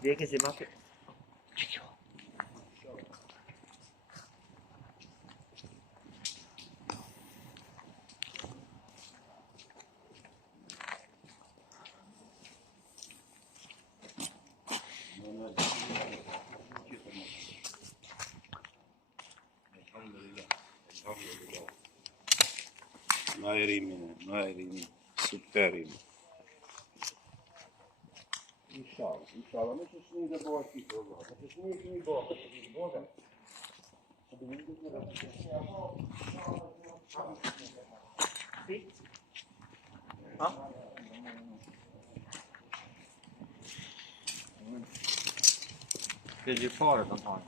Dia che si mappa. Noi rimini, super rimini. Inşallah. Ne çeşitliği de bu vakit olur. Ne çeşitliği bu vakit. Bu vakit. Det är ju paret de har.